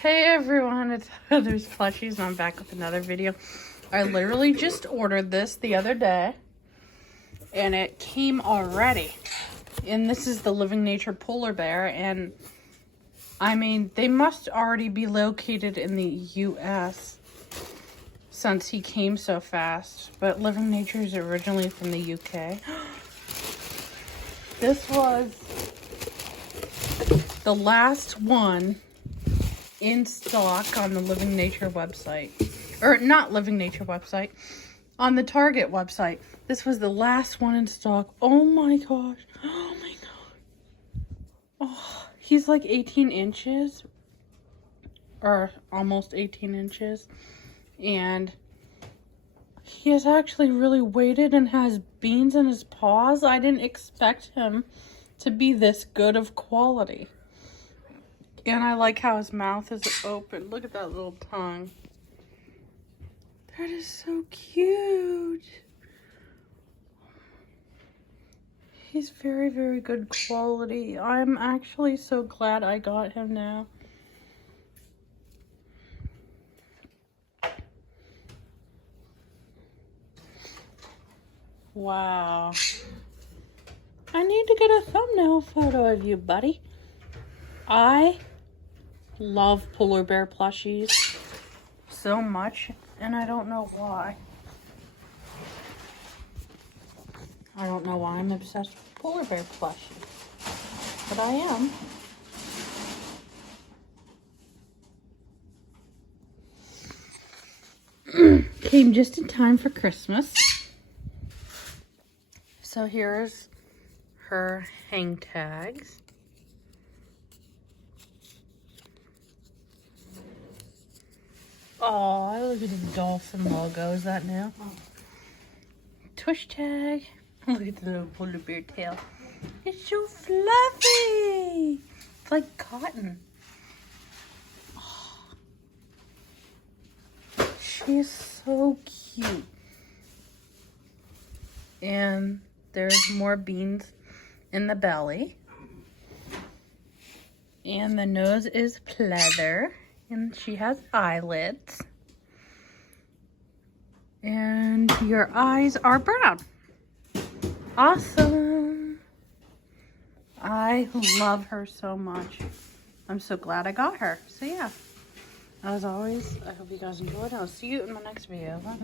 Hey everyone, it's Heather's Plushies and I'm back with another video. I literally just ordered this the other day and it came already. And this is the Living Nature polar bear, and I mean, they must already be located in the US since he came so fast. But Living Nature is originally from the UK. This was the last one in stock on the Living Nature website. Or not Living Nature website, on the Target website. This was the last one in stock. Oh my gosh. Oh my god. Oh, he's like 18 inches. Or almost 18 inches. And he is actually really weighted and has beans in his paws. I didn't expect him to be this good of quality. And I like how his mouth is open. Look at that little tongue. That is so cute. He's very, very good quality. I'm actually so glad I got him now. Wow. I need to get a thumbnail photo of you, buddy. I love polar bear plushies so much, and I don't know why. I don't know why I'm obsessed with polar bear plushies, but I am. Came just in time for Christmas. So here's her hang tags. Oh, look at the dolphin logo. Is that new? Oh. Tush tag. Look at the little polar bear tail. It's so fluffy. It's like cotton. Oh. She's so cute. And there's more beans in the belly. And the nose is pleather. And she has eyelids. And your eyes are brown. Awesome. I love her so much. I'm so glad I got her. So yeah. As always, I hope you guys enjoyed. I'll see you in my next video. Bye.